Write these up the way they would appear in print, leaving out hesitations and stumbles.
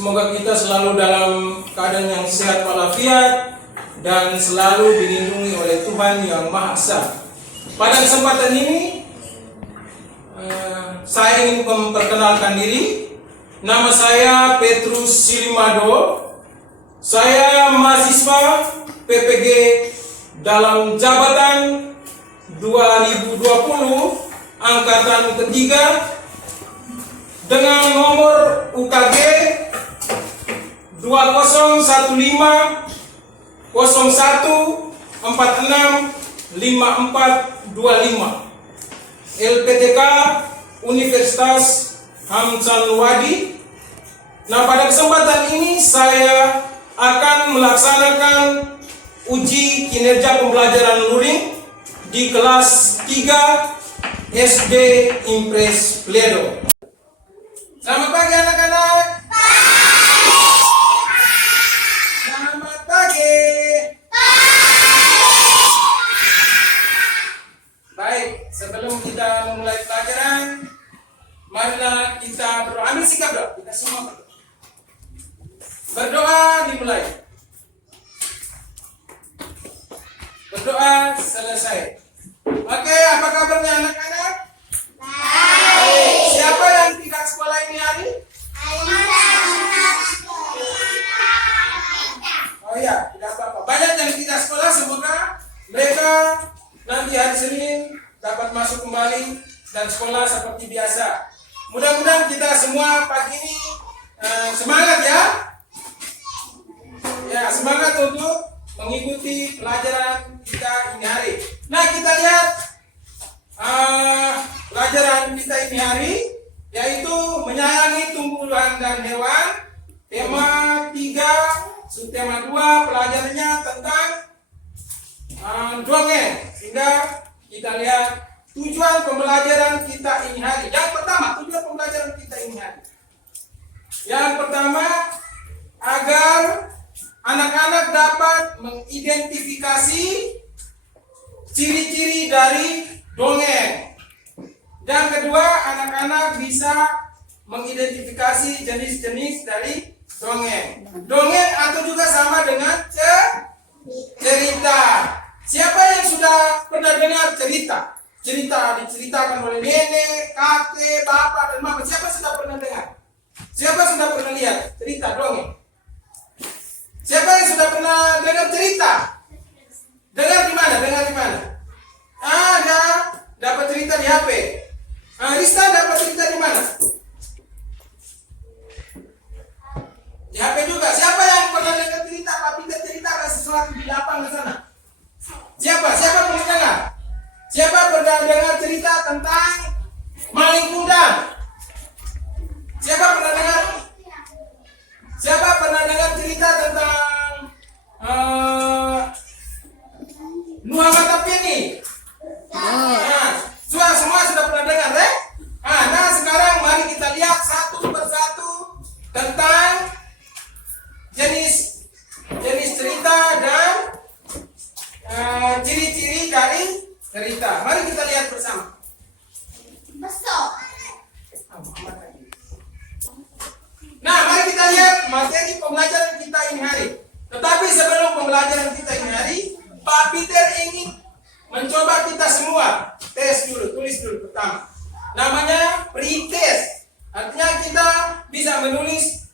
Semoga kita selalu dalam keadaan yang sehat walafiat dan selalu dilindungi oleh Tuhan Yang Maha Esa. Pada kesempatan ini, saya ingin memperkenalkan diri. Nama saya Petrus Silimado. Saya mahasiswa PPG dalam jabatan 2020 angkatan ketiga dengan nomor UKG 2001-01-46-5425 LPTK Universitas Hamzanwadi. Nah, pada kesempatan ini saya akan melaksanakan uji kinerja pembelajaran luring di kelas 3 SD Impres Pledo. Selamat pagi anak-anak. Selamat pagi. Baik, sebelum kita memulai pelajaran, marilah kita berdoa. Ambil sikap doa. Kita semua berdoa. Berdoa dimulai. Berdoa selesai. Oke, apa kabarnya anak-anak? Baik. Siapa yang tidak sekolah ini hari? Oh iya, tidak apa-apa. Banyak yang tidak sekolah, semoga mereka nanti hari Senin dapat masuk kembali dan sekolah seperti biasa. Mudah-mudahan kita semua pagi ini semangat ya. Ya, semangat untuk mengikuti pelajaran kita ini hari. Nah, kita lihat pelajaran kita ini hari, yaitu menyayangi tumbuhan dan hewan. Tema 3, subtema 2, pelajarannya tentang dongeng. Sehingga kita lihat tujuan pembelajaran kita ini hari. Yang pertama, tujuan pembelajaran kita ini hari. Yang pertama, agar anak-anak dapat mengidentifikasi ciri-ciri dari dongeng. Dan kedua, anak-anak bisa mengidentifikasi jenis-jenis dari dongeng. Dongeng atau juga sama dengan cerita. Siapa yang sudah pernah dengar cerita? Cerita diceritakan oleh nenek, kakek, bapak, dan mama. Siapa sudah pernah dengar? Siapa sudah pernah lihat cerita dongeng? Siapa yang sudah pernah dengar cerita? Dengar di mana? Dengar di mana? Ada dapat cerita di HP. Rista dapat cerita di mana? Di HP juga. Siapa yang pernah dengar cerita? Pak Peter ceritakan sesuatu di lapang di sana. Siapa? Siapa pernah dengar? Siapa pernah dengar cerita tentang maling kundang? Siapa pernah dengar? Siapa pernah dengar cerita tentang Nuha Matapini? Nah, semua sudah pernah dengar, ya? Nah, sekarang mari kita lihat satu persatu tentang jenis cerita dan ciri-ciri dari cerita. Mari kita lihat bersama. Nah, mari kita lihat materi pembelajaran kita ini hari. Tetapi sebelum pembelajaran kita ini hari, Pak Peter ingin mencoba kita semua tes dulu, tulis dulu pertama. Namanya pre-test. Artinya kita bisa menulis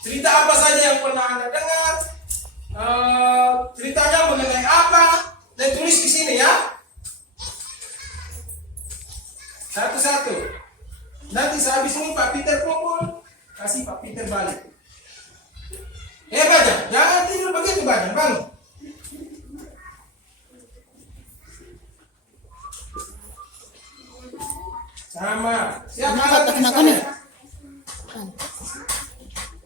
cerita apa saja yang pernah Anda dengar, ceritanya mengenai apa, dan tulis di sini ya. Satu-satu. Nanti sehabis ini Pak Peter kumpul, kasih Pak Peter balik. Baca, jangan tidur begitu, baca, bangun. Sama. Siapa tulis?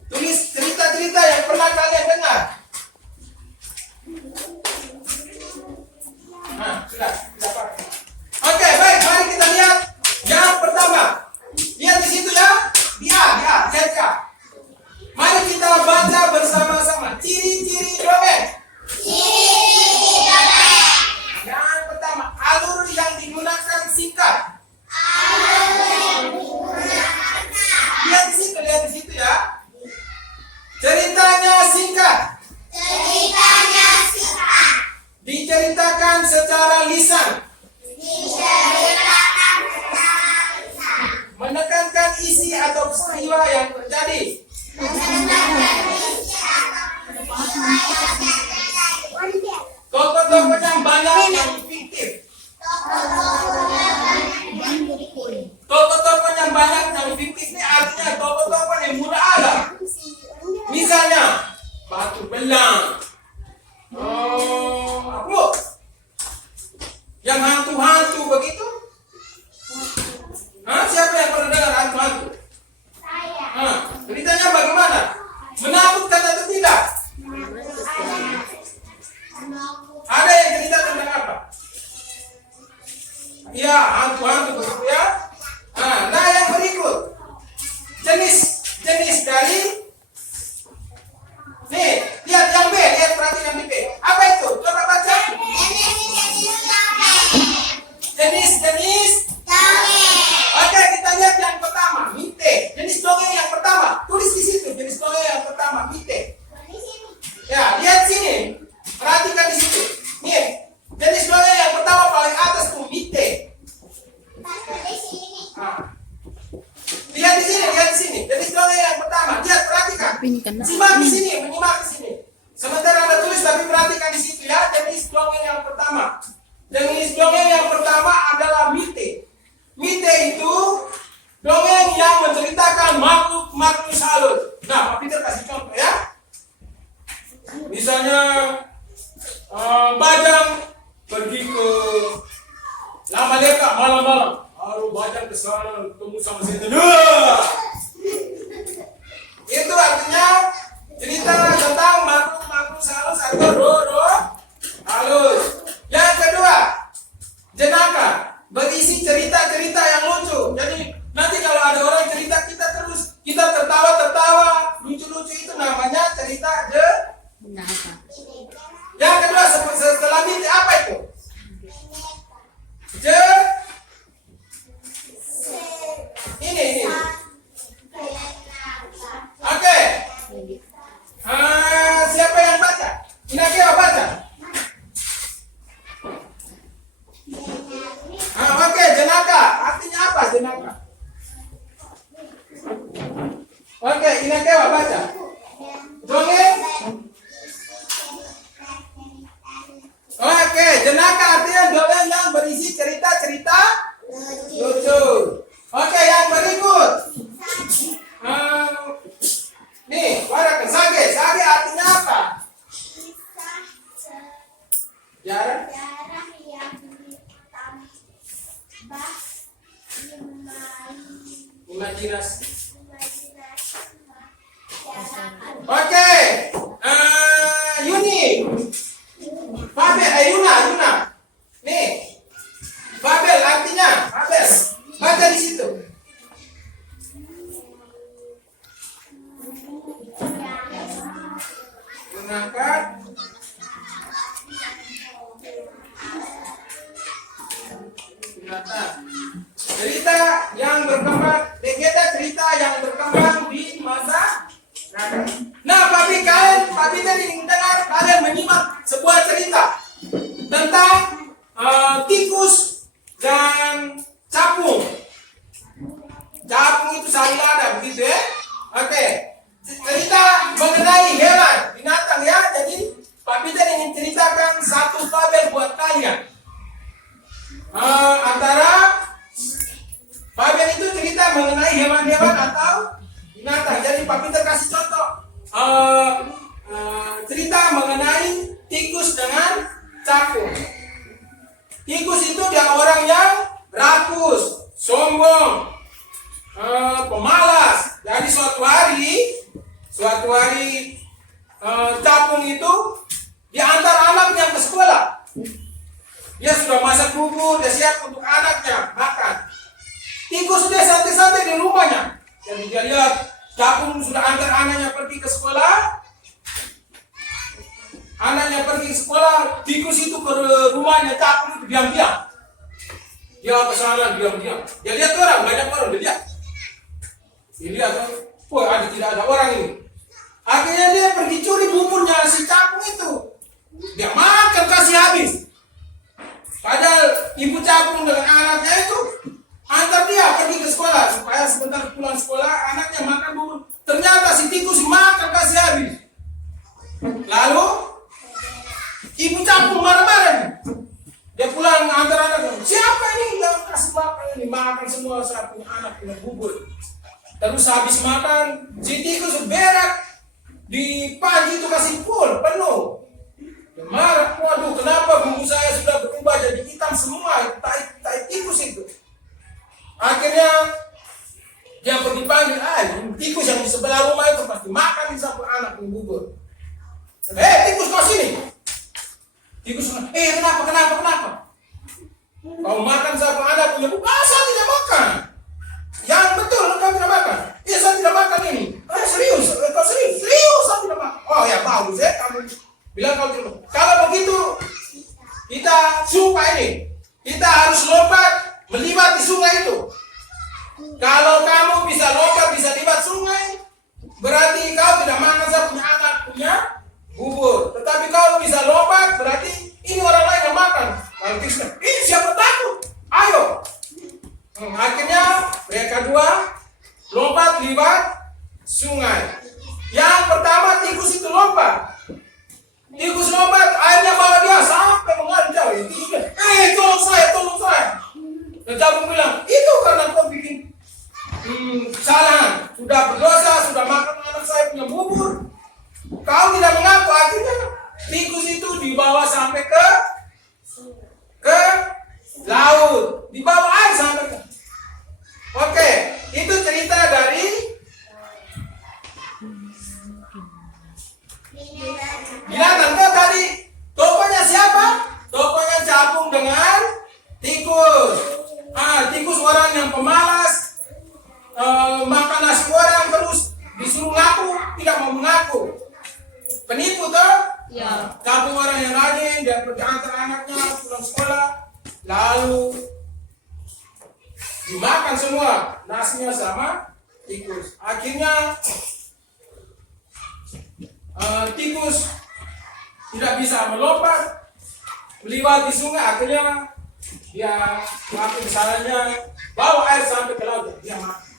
Tulis cerita-cerita yang pernah kalian dengar. Nah, sudah pakai. Oke, baik, mari kita lihat yang pertama. Lihat di situ ya. Lihat ya. Mari kita baca bersama-sama ciri-ciri dongeng. Yang pertama, alur yang digunakan singkat. Lihat di situ ya. lisan. Menekankan isi atau peristiwa yang terjadi. Tokoh-tokoh yang banyak yang fiktif. Tokoh-tokoh yang banyak yang fiktif ini artinya tokoh-tokoh yang murah alam. Misalnya batu belang, apa? Yang hantu-hantu begitu? Siapa yang pernah dengar hantu-hantu? Ceritanya bagaimana? Menakutkan atau tidak? Ada yang cerita tentang apa? Ya, hantu-hantu begitu ya. Nah, yang berikut jenis dari nih, lihat yang B, lihat perhatikan di B. Apa itu? Coba baca. Jenis Oke, kita lihat yang pertama, mite. Jenis dongeng yang pertama, tulis di situ. Jenis dongeng yang pertama, mite. Ya, lihat sini. Perhatikan di situ. Nih, jenis dongeng yang pertama paling atas tuh mite. Lihat di sini. Jenis dongeng yang pertama. Lihat, perhatikan. Simak di sini, menyimak di sini. Sementara Anda tulis, tapi perhatikan di situ ya. Jenis dongeng yang pertama. Jenis dongeng yang pertama adalah mite. Mite itu dongeng yang menceritakan makhluk halus. Nah, Pak Peter kasih contoh ya. Misalnya Bajang pergi ke Lama Leka malam-malam. Lalu Bajang ke sana ketemu sama setan. Itu artinya cerita tentang makhluk halus atau roh halus. Yang kedua, jenaka. Berisi cerita-cerita yang lucu. Jadi nanti kalau ada orang cerita kita tertawa, lucu-lucu, itu namanya cerita jenaka. Yang kedua, setelah miti apa itu? Ini. Oke. Siapa yang baca? Inakia baca. Oke, jenaka. Artinya apa jenaka? Oke, Inakewa baca. Dongeng. Oke, jenaka artinya dongeng yang berisi cerita-cerita lucu. Oke, yang berikut. Nih, warna sage. Sage artinya apa? Jarang yang imajinasi. Oke, Yuni, Yuna. Nih, Babel artinya Babel. Baca di situ. Mengangkat cerita yang berkembang, cerita yang berkembang di masa. Nah, Pak Peter ingin dengar kalian menyimak sebuah cerita tentang tikus dan capung. Capung itu saling ada, begitu ya? Oke. Cerita mengenai hewan, binatang ya. Jadi Pak Peter ingin ceritakan satu fabel buat kalian. Antara fabel itu cerita mengenai hewan-hewan atau binatang. Jadi Pak Peter kasih contoh cerita mengenai tikus dengan capung. Tikus itu dia orang yang rakus, sombong, pemalas. Jadi suatu hari capung itu diantar anaknya ke sekolah. Dia sudah masak bubur, dia siap untuk anaknya makan. Tikus dia santai-santai di rumahnya. Jadi dia lihat capung sudah antar anaknya pergi ke sekolah. Anaknya pergi ke sekolah, tikus itu ke rumahnya capung itu diam-diam. Dia ke sana diam-diam. Dia lihat orang, banyak orang, dia lihat. Dia lihat, tidak ada orang ini. Akhirnya dia pergi curi buburnya si capung itu. Dia makan kasih habis. Padahal ibu capung dengan anaknya itu antar dia pergi ke sekolah supaya sebentar pulang sekolah anaknya makan bubur. Ternyata si tikus makan kasih habis. Lalu ibu capung marah-marah. Dia pulang antar anaknya. Siapa ini yang kasih makan ini? Makan semua saya punya anak punya bubur. Terus habis makan si tikus berak di panci itu kasih full penuh. Dia marah, waduh kenapa bumbu saya sudah berubah jadi hitam semua, tai tikus itu. Akhirnya dia pergi panggil, tikus yang di sebelah rumah itu pasti makan di samping anak yang bubur. Tikus kau sini. Tikus bilang, kenapa? Kau makan samping anak punya bubur? Saya tidak makan. Yang betul kau tidak makan. Iya saya tidak makan ini. Serius, kau serius saya tidak makan. Oh ya bagus ya kamu bilang kau tidak makan. Kalau begitu kita suka ini. Kita harus lompat melewati sungai itu. Kalau kamu bisa lompat, bisa libat sungai, berarti kau tidak makan saya punya anak punya bubur. Tetapi kau bisa lompat, berarti ini orang lain yang makan. Kalau kita, ini siapa takut? Ayo. Akhirnya mereka dua lompat libat sungai. Yang pertama tikus itu lompat. Tikus lompat, akhirnya bawa dia sampai mengalir jauh. Tolong saya. Dan Capung bilang, itu karena kau bikin kesalahan. Sudah berdosa, sudah makan anak saya punya bubur. Kau tidak mengaku, akhirnya tikus itu dibawa sampai ke laut. Dibawa air sampai ke... Oke, itu cerita dari binatang. Kau tadi tokohnya siapa? Tokohnya Capung dengan tikus. Tikus orang yang pemalas, makan nasi orang terus disuruh ngaku, tidak mau mengaku. Penipu toh? Ya. Capung orang yang rajin, dia pergi antar anaknya pulang sekolah, lalu dimakan semua nasinya sama tikus. Akhirnya tikus tidak bisa melompat melewati sungai. Akhirnya dia melakukan kesalahannya, bawa air sampai ke laut, dia makan.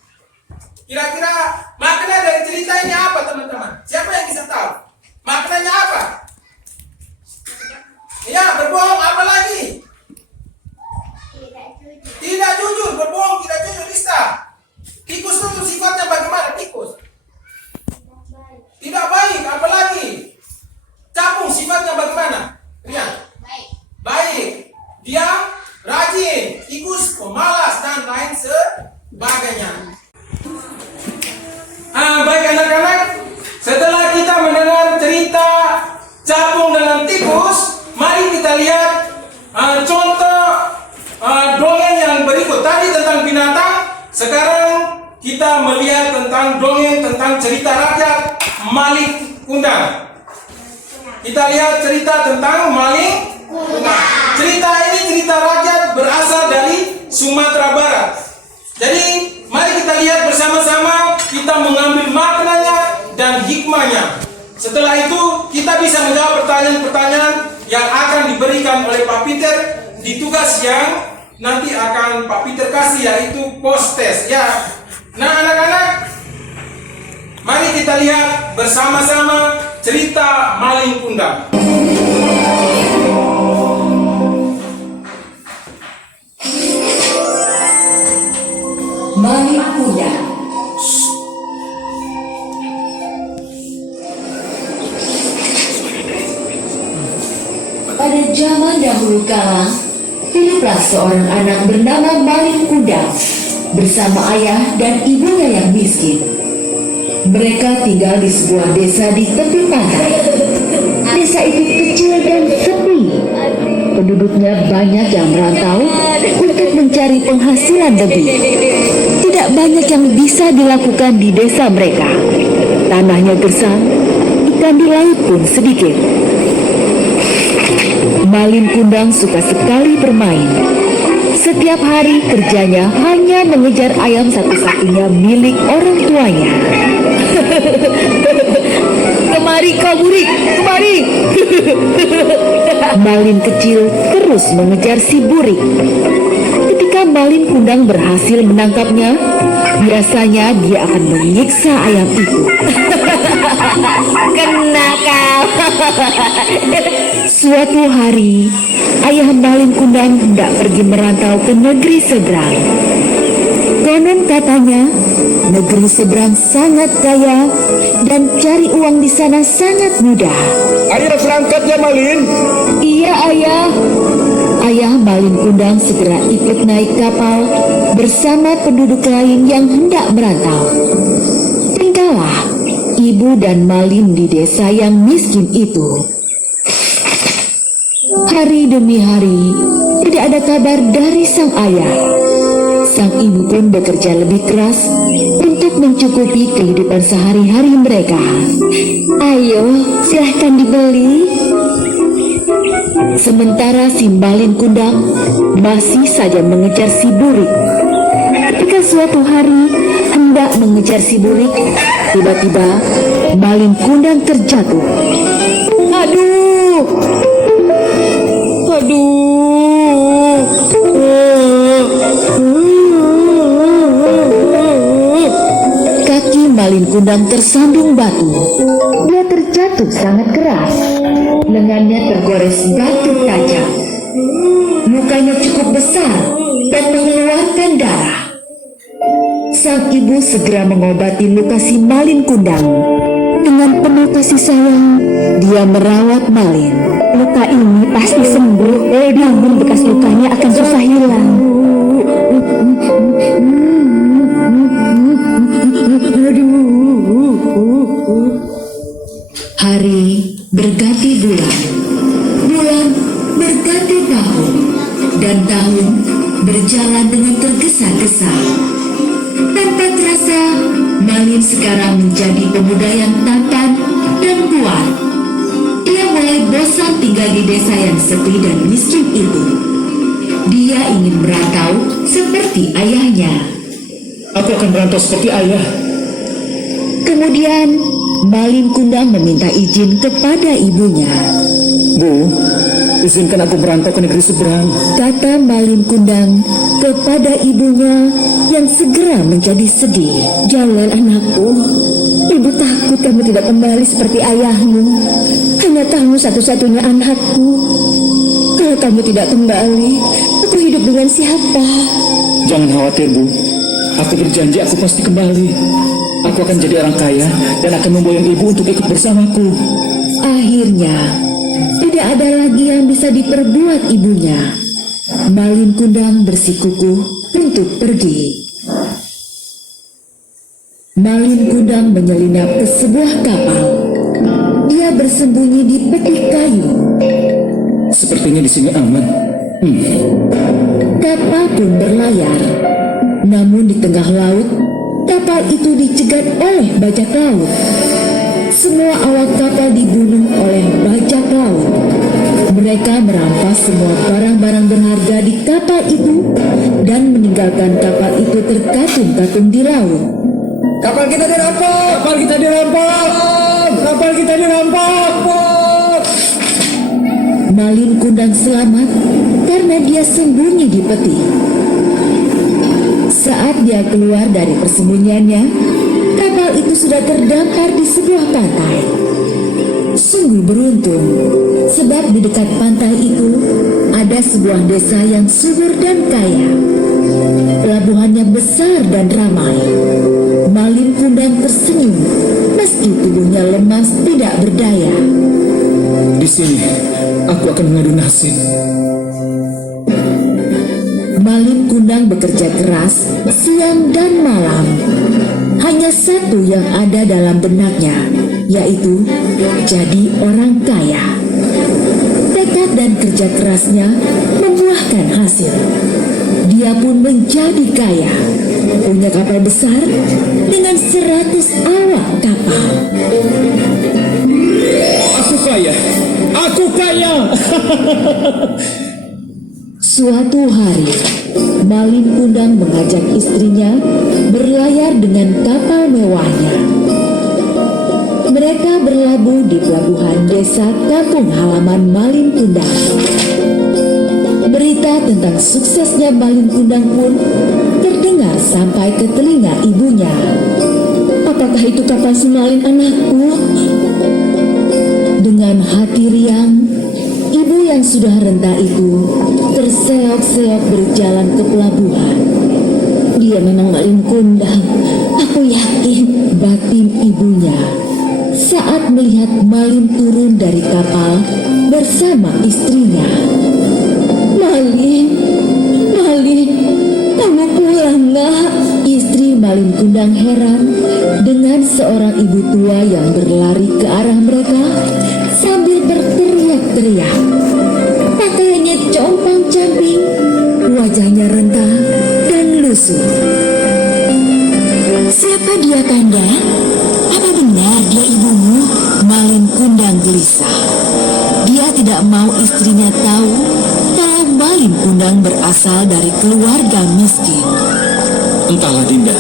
Kira-kira makna dari cerita ini apa teman-teman? Siapa yang bisa tahu? Maknanya apa? Ya, berbohong apa lagi? Tidak jujur, berbohong tidak jujur, Rista. Tikus itu sifatnya bagaimana tikus? Tidak baik, apa lagi? Capung sifatnya bagaimana? Rian? Baik. Dia rajin, tikus pemalas dan lain sebagainya. Baik anak-anak, setelah kita mendengar cerita Capung dengan tikus, mari kita lihat contoh dongeng yang berikut. Tadi tentang binatang, sekarang kita melihat tentang dongeng tentang cerita rakyat Maling Kundang. Kita lihat cerita tentang Maling Kundang. Cerita ini cerita rakyat berasal dari Sumatera Barat. Jadi mari kita lihat bersama-sama, kita mengambil maknanya dan hikmahnya. Setelah itu kita bisa menjawab pertanyaan-pertanyaan yang akan diberikan oleh Pak Peter di tugas yang nanti akan Pak Peter kasih, yaitu post test ya. Nah anak-anak, mari kita lihat bersama-sama cerita Maling Kundang. Maling Kundang. Pada zaman dahulu kala, hiduplah seorang anak bernama Maling Kundang bersama ayah dan ibunya yang miskin. Mereka tinggal di sebuah desa di tepi pantai. Desa itu kecil dan sepi. Penduduknya banyak yang merantau untuk mencari penghasilan lebih. Tidak banyak yang bisa dilakukan di desa mereka. Tanahnya gersang, ikan di laut pun sedikit. Maling Kundang suka sekali bermain. Setiap hari kerjanya hanya mengejar ayam satu-satunya milik orang tuanya. Kemari kau burik, kemari. Malin kecil terus mengejar si burik. Ketika Malin Kundang berhasil menangkapnya, biasanya dia akan menyiksa ayam itu. Kena kau. Suatu hari, ayah Malin Kundang hendak pergi merantau ke negeri seberang. Konon katanya, negeri seberang sangat kaya dan cari uang di sana sangat mudah. Ayah berangkat ya Malin. Iya ayah. Ayah Malin Kundang segera ikut naik kapal bersama penduduk lain yang hendak merantau. Tinggallah ibu dan Malin di desa yang miskin itu. Hari demi hari, tidak ada kabar dari sang ayah. Sang ibu pun bekerja lebih keras untuk mencukupi kehidupan sehari-hari mereka. Ayo, silahkan dibeli. Sementara si Malin Kundang masih saja mengejar si burik. Ketika suatu hari hendak mengejar si burik, tiba-tiba Malin Kundang terjatuh. Aduh! Kaki Malin Kundang tersandung batu. Dia terjatuh sangat keras. Lengannya tergores batu tajam. Lukanya cukup besar dan mengeluarkan darah. Sang ibu segera mengobati luka si Malin Kundang. Dengan penuh kasih sayang, dia merawat Malin. Luka ini pasti sembuh, namun bekas lukanya akan susah hilang. Hari berganti bulan, bulan berganti tahun, dan tahun berjalan dengan tergesa-gesa. Tanpa terasa, Malin sekarang menjadi pemuda yang tampan dan kuat. Dia mulai bosan tinggal di desa yang sepi dan miskin itu. Dia ingin merantau seperti ayahnya. Aku akan merantau seperti ayah. Kemudian, Malin Kundang meminta izin kepada ibunya. Bu, izinkan aku merantau ke negeri seberang. Kata Malin Kundang kepada ibunya yang segera menjadi sedih. Jangan anakku, ibu takut kamu tidak kembali seperti ayahmu. Hanya kamu satu-satunya anakku. Kalau kamu tidak kembali, aku hidup dengan siapa? Jangan khawatir Bu, aku berjanji aku pasti kembali. Aku akan jadi orang kaya dan akan memboyong ibu untuk ikut bersamaku. Akhirnya, tidak ada lagi yang bisa diperbuat ibunya. Malin Kundang bersikukuh untuk pergi. Malin Kundang menyelinap ke sebuah kapal. Dia bersembunyi di peti kayu. Sepertinya di sini aman. Kapal pun berlayar. Namun di tengah laut, kapal itu dicegat oleh bajak laut. Semua awak kapal dibunuh oleh bajak laut. Mereka merampas semua barang-barang berharga di kapal itu dan meninggalkan kapal itu terkatung-katung di laut. Kapal kita dirampok! Kapal kita dirampok! Kapal kita dirampok! Malin Kundang selamat karena dia sembunyi di peti. Saat dia keluar dari persembunyiannya, kapal itu sudah terdampar di sebuah pantai. Sungguh beruntung, sebab di dekat pantai itu ada sebuah desa yang subur dan kaya. Pelabuhannya besar dan ramai. Malin Kundang tersenyum, meski tubuhnya lemas tidak berdaya. Di sini, aku akan mengadu nasib. Malin Kundang bekerja keras siang dan malam. Hanya satu yang ada dalam benaknya, yaitu jadi orang kaya. Tekad dan kerja kerasnya membuahkan hasil. Dia pun menjadi kaya, punya kapal besar dengan 100 awak kapal. Aku kaya! Aku kaya! Suatu hari, Malin Kundang mengajak istrinya berlayar dengan kapal mewahnya. Mereka berlabuh di pelabuhan desa kampung halaman Malin Kundang. Berita tentang suksesnya Malin Kundang pun terdengar sampai ke telinga ibunya. Apakah itu kapal si Malin, anakku? Dengan hati riang, ibu yang sudah renta itu terseok-seok berjalan ke pelabuhan. Dia memang Malin Kundang, aku yakin, batin ibunya saat melihat Malin turun dari kapal bersama istrinya. Malin, Malin, kamu pulang nak? Istri Malin Kundang heran dengan seorang ibu tua yang berlari ke arah mereka sambil berteriak-teriak. Pakaiannya compang-camping, wajahnya renta dan lusuh. Siapa dia, Kanda? Apa benar dia ibumu? Malin Kundang gelisah. Dia tidak mau istrinya tahu kalau Malin Kundang berasal dari keluarga miskin. Entahlah Dinda,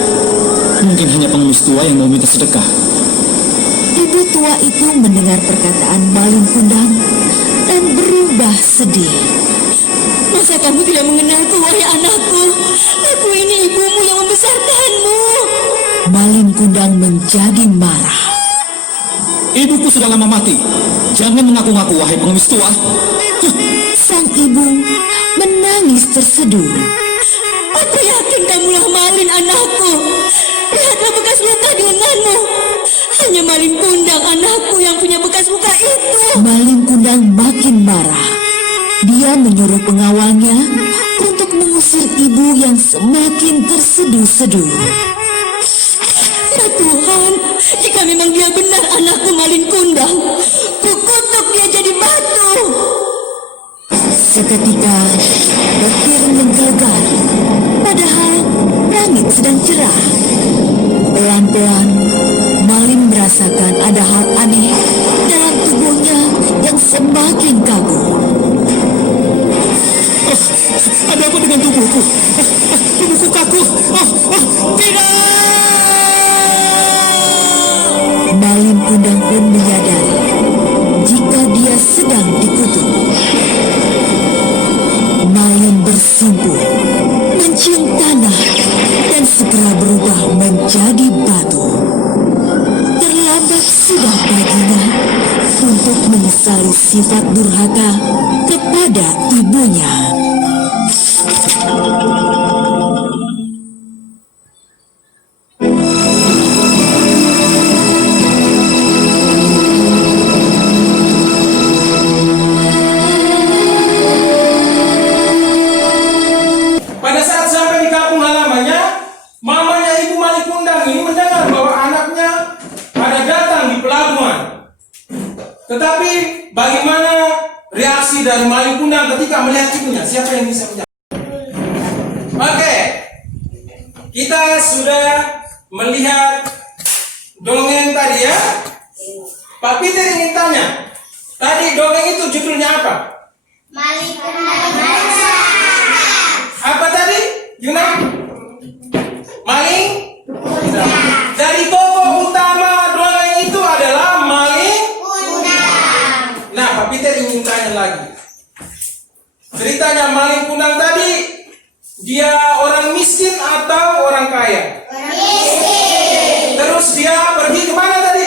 mungkin hanya pengemis tua yang mau minta sedekah. Ibu tua itu mendengar perkataan Malin Kundang dan berubah sedih. Masa kamu tidak mengenalku, wahai anakku? Aku ini ibumu yang membesarkanmu. Malin Kundang menjadi marah. Ibuku sudah lama mati. Jangan mengaku-ngaku, wahai pengemis tua. Sang ibu menangis terseduh. Aku yakin kamulah Malin, anakku. Lihatlah bekas luka di lenganmu. Hanya Malin Kundang, anakku, yang punya bekas luka itu. Malin Kundang makin marah. Dia menyuruh pengawalnya untuk mengusir ibu yang semakin terseduh-seduh. Ya Tuhan, jika memang dia benar anakku Malin Kundang, kukutuk dia jadi batu. Seketika petir menggelegar, padahal langit sedang cerah. Pelan-pelan Malin merasakan ada hal aneh dalam tubuhnya yang semakin kaku. Ada apa dengan tubuhku? Tubuhku kaku. Tidak! Malin Kundang pun menyadari jika dia sedang dikutuk. Malin bersimpuh, mencium tanah dan segera berubah menjadi batu. Terlambat sudah baginya untuk menyesali sifat durhaka kepada ibunya. Pada saat sampai di kampung halamannya, mamanya ibu Malin Kundang ini mendengar bahwa anaknya ada datang di pelabuhan. Tetapi bagaimana reaksi dari Malin Kundang ketika melihat ibunya? Siapa yang bisa menjawab? Oke, kita sudah melihat dongeng tadi ya. Pak Peter ingin tanya, tadi dongeng itu judulnya apa? Malin Kundang. Apa tadi? Gimana? Maling? Jadi tokoh utama dongeng itu adalah Malin Kundang. Nah, Pak Peter ingin tanya lagi. Ceritanya Malin Kundang tadi, dia orang miskin atau orang kaya? Miskin. Terus dia pergi kemana tadi?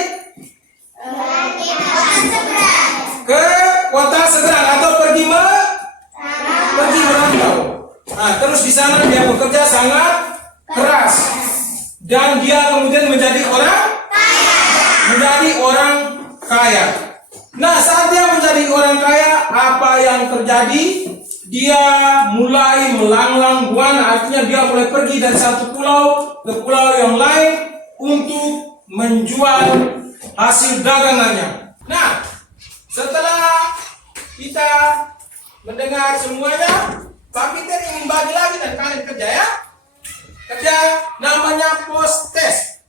Ke kota seberang atau pergi merantau. Nah, terus di sana dia bekerja sangat keras dan dia kemudian menjadi orang kaya. Nah, saat dia menjadi orang kaya, apa yang terjadi? Dia mulai melanglang buana, artinya dia mulai pergi dari satu pulau ke pulau yang lain untuk menjual hasil dagangannya. Nah, setelah kita mendengar semuanya, Pak Peter ingin bagi lagi dan kalian kerja ya. Kerja namanya post test.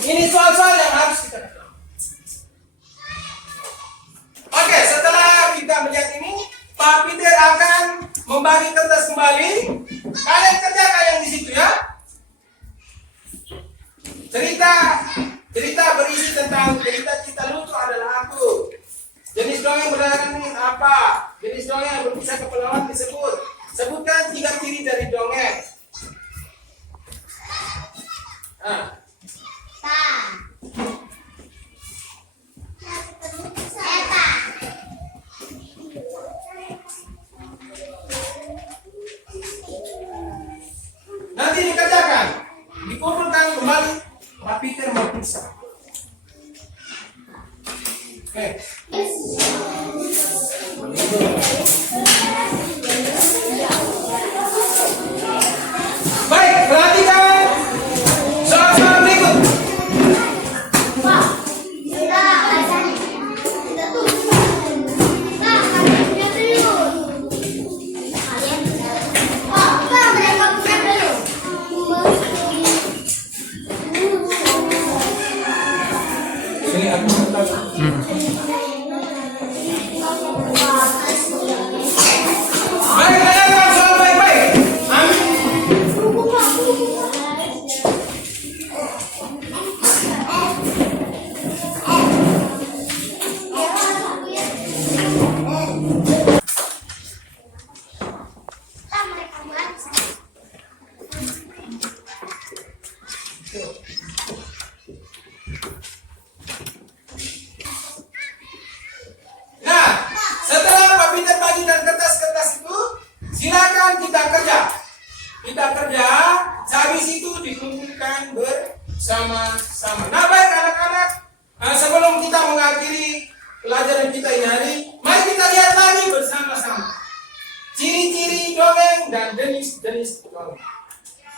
Ini soal-soal yang harus kita kerjakan. Oke, setelah kita melihat ini, Pak Peter akan membagi kertas kembali. Kalian kerjakan yang di situ ya. Cerita berisi tentang cerita lucu adalah aku. Jenis dongeng berdasarkan apa? Jenis dongeng yang berkisah kepahlawanan disebut. Sebutkan 3 ciri dari dongeng. Nah, Ta. Eta. nanti dikerjakan, dikumpulkan kembali. Pak Peter mau periksa. Oke. Baik, perhatikan soal-soal berikut. Pak. Kita kita tuh. Kita punya telur. Kalian Pak, mereka punya telur. Ini aku baik, dengarkan soal baik-baik. Amin. Nah, setelah Pak Peter bagikan kertas-kertas itu, silakan kita kerja. Kita kerja, habis itu dikumpulkan bersama-sama. Nah, baik anak-anak, sebelum kita mengakhiri pelajaran kita ini hari, mari kita lihat lagi bersama-sama ciri-ciri dongeng dan jenis-jenis dongeng.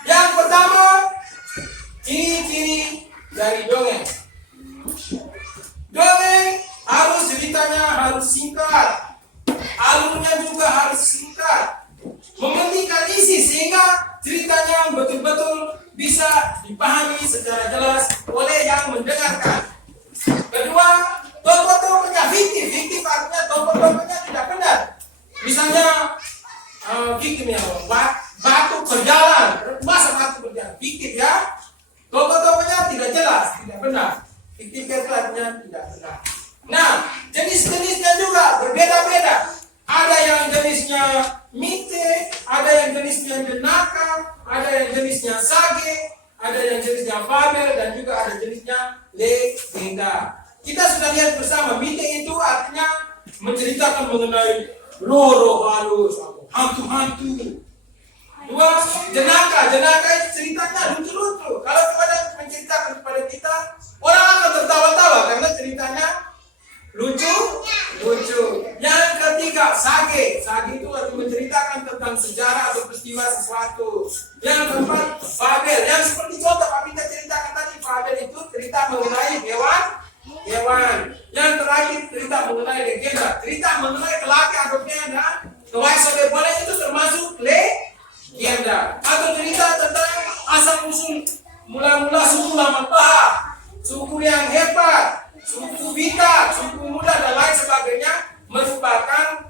Yang pertama, ciri-ciri dari dongeng. Dongeng harus ceritanya harus singkat, alurnya juga harus singkat, mementingkan isi sehingga ceritanya betul-betul bisa dipahami secara jelas oleh yang mendengarkan. Kedua, tokoh-tokohnya fiktif artinya tokoh-tokohnya tidak benar. Misalnya fiktif yang batu berjalan, masa batu berjalan, fiktif ya. Tokoh-tokohnya tidak jelas, tidak benar. Fiktif itu artinya tidak benar. Nah, jenis-jenisnya juga berbeda-beda. Ada yang jenisnya mite, ada yang jenisnya jenaka, ada yang jenisnya sage, ada yang jenisnya fabel, dan juga ada jenisnya legenda. Kita sudah lihat bersama, mite itu artinya menceritakan mengenai loro halus, hantu-hantu. Dua, jenaka itu ceritanya lucu-lucu. Kalau kepada menceritakan kepada kita, orang akan tertawa-tawa karena ceritanya lucu. Yang ketiga, sage itu artinya menceritakan tentang sejarah atau peristiwa sesuatu. Yang keempat, fabel. Yang seperti contoh Pak Peter ceritakan tadi, fabel itu cerita mengenai hewan. Yang terakhir cerita mengenai legenda, cerita mengenai kelaki atau legenda. Kewaisan boleh itu termasuk legenda. Atau cerita tentang asal usul mula-mula suku Lama Paha, suku yang hebat, suku Bita, suku Muda dan lain sebagainya merupakan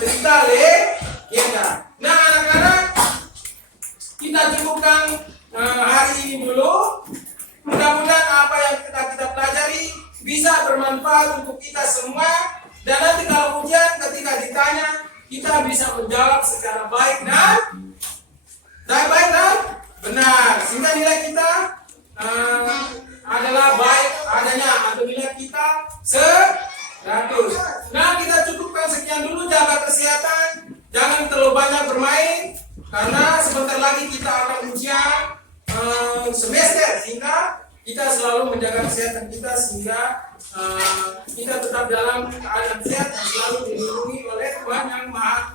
cerita legenda. Nah, anak-anak, kita cukupkan hari ini dulu. Mudah-mudahan apa yang kita pelajari bisa bermanfaat untuk kita semua. Dan nanti kalau ujian ketika ditanya, kita bisa menjawab secara baik dan benar. Sehingga nilai kita adalah baik adanya atau nilai kita 100. Nah, kita cukupkan sekian dulu. Jaga kesehatan, jangan terlalu banyak bermain karena sebentar lagi kita akan ujian semester, sehingga kita selalu menjaga kesehatan kita sehingga kita tetap dalam keadaan sehat dan selalu dilindungi oleh Tuhan Yang Maha